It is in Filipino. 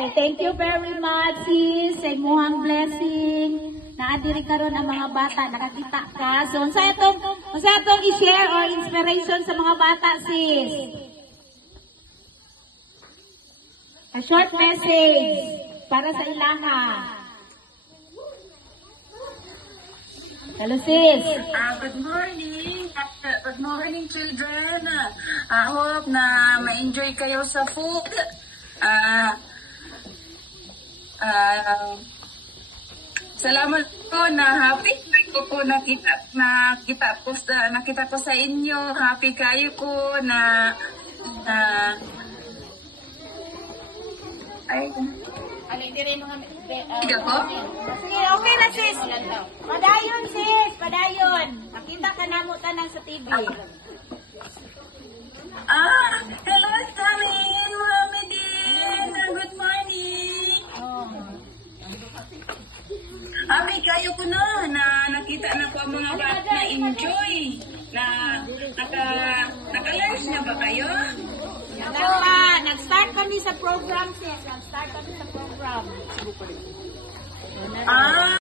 Okay, thank you very much, sis. Sa imuhang blessing. Naadiri karon ang mga bata, nakakita ka. So, unsa itong i-share or inspiration sa mga bata, sis? A short message para sa ilaha. Hello, sis. Good morning. Good morning, children. I hope na ma-enjoy kayo sa food. Salamat po na happy ko nakita ko sa inyo. Happy kayo ko na ay Alin dire mga Sige po. Sige, okay na, sis. Padayon, sis. Padayon. Nakita ka na mo tanang sa TV. Hello, Stalin. Mami din. Good morning. Happy kayo ko na nakita na ko ang mga bata na enjoy. Naka-lunch na ba kayo? Nag-start kami sa program, sis. Nag-start kami sa program.